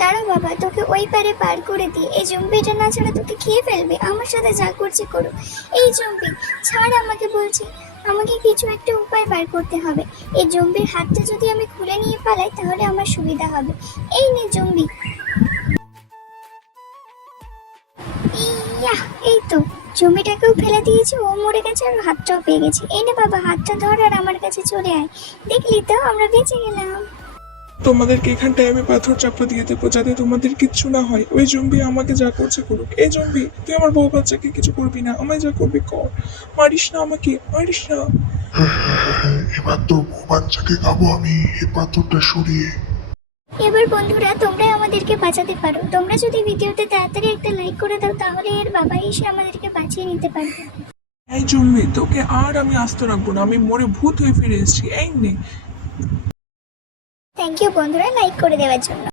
দাঁড়া বাবা, তোকে ওই পারে পার করে দিই। এই জম্বিটা না ছাড়া তোকে খেয়ে ফেলবে। আমার সাথে যা করছে করো। এই জম্বি, ছাড় আমাকে বলছি। আমাকে কিছু একটা উপায় বার করতে হবে। এই জম্বির হাতটা যদি আমি খুলে নিয়ে পালাই তাহলে আমার সুবিধা হবে। এই নে জম্বি। ইয়াহ, এই তো জম্বিটাকেও ফেলে দিয়েছি, ও মরে গেছে আর হাতটাও পেয়ে গেছি। এই নে বাবা, হাতটা ধর আর আমার কাছে চলে আয়। দেখলি তো, আমরা বেঁচে গেলাম। তোমাদেরকে এখানটায় আমি পাথর চাপড়া দিয়ে দেবো যাতে তোমাদের কিচ্ছু না হয়। ওই জম্বি আমাকে যা করছে করুক। এই জম্বি, তুই আমার বউ বাচ্চাকে কিছু করবি না, আমায় যা করবি কর। মারিস না আমাকে, মারিস না। এবার তো বউ বাচ্চাকে খাবো আমি এই পাথরটা সরিয়ে। এবার বন্ধুরা, তোমরাই আমাদেরকে বাঁচাতে পারো। তোমরা যদি ভিডিওতে তাড়াতাড়ি একটা লাইক করে দাও তাহলে এর বাবা এসে আমাদেরকে বাঁচিয়ে নিতে পারবে। এই জম্বি, তোকে আর আমি আস্ত রাখবো না। আমি মরে ভূত হয়ে ফিরে এসেছি। এই নে। থ্যাংক ইউ বন্ধুরা লাইক করে দেওয়ার জন্য।